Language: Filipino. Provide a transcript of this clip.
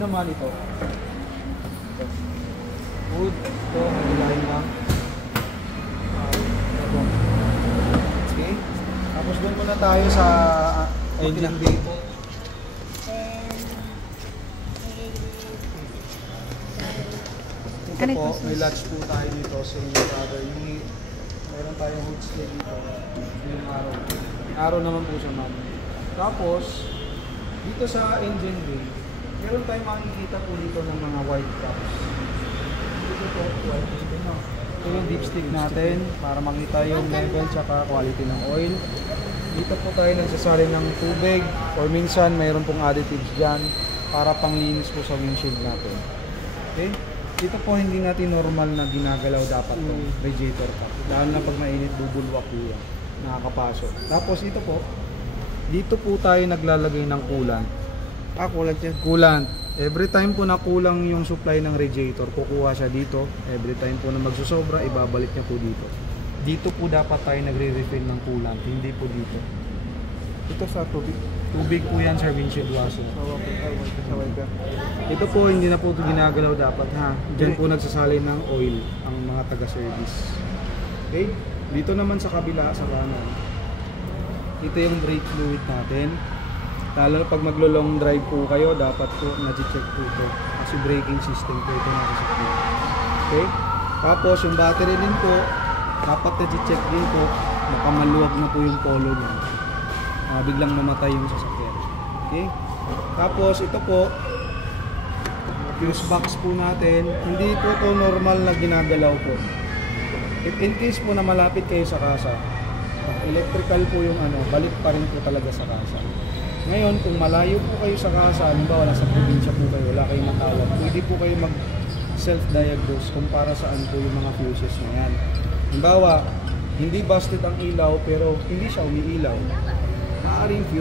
naman ito. Wood. Ito, naglahin lang. Ito. Okay. Tapos doon muna tayo sa engine bay po. Ito po, may latch po tayo dito sa other unit. Meron tayong hood stay dito. Yung araw. May araw naman po siya, ma'am. Tapos, dito sa engine bay, meron tayong makikita po dito ng mga white caps. Dito po, white dito na. Ito yung dipstick natin para makita yung level tsaka quality ng oil. Dito po tayo nagsasalin ng tubig or minsan mayroon pong additives dyan para panglinis po sa windshield natin. Okay? Dito po hindi natin normal na ginagalaw dapat itong radiator cap. Lalo na pag mainit, bubulwak po yan. Nakakapasok. Tapos ito po, dito po tayo naglalagay ng coolant. Kulang yan. Coolant. Every time po na kulang yung supply ng radiator, kukuha siya dito. Every time po na magsusobra, ibabalik niya po dito. Dito po dapat tayo nagre-refill ng coolant, hindi po dito. Ito sa tubig. Tubig po yan sa windshield washer. Ito po hindi na po ito ginagalaw dapat ha. Diyan po nagsasalin ng oil ang mga taga-service. Okay? Dito naman sa kabila, sa kanan. Ito yung brake fluid natin. Lalo pag maglo-long drive po kayo, dapat po na-check po ito. Kasi braking system po ito nakasakit. Okay? Tapos yung battery din po, dapat na-check din po. Nakamaluwag na po yung polo niya. Biglang mamatay yung sasakyan. Okay? Tapos ito po, fuse box po natin. Hindi po ito normal na ginagalaw po. If in case po na malapit kayo sa kasa, electrical po yung balik pa rin po talaga sa kasa. Ngayon, kung malayo po kayo sa kasa, halimbawa nasa probinsya po kayo, wala kayong matawag, pwede po kayo mag self-diagnose kung para saan po yung mga fuses na yan. Halimbawa, hindi busted ang ilaw pero hindi siya umiilaw. Maaaring fuse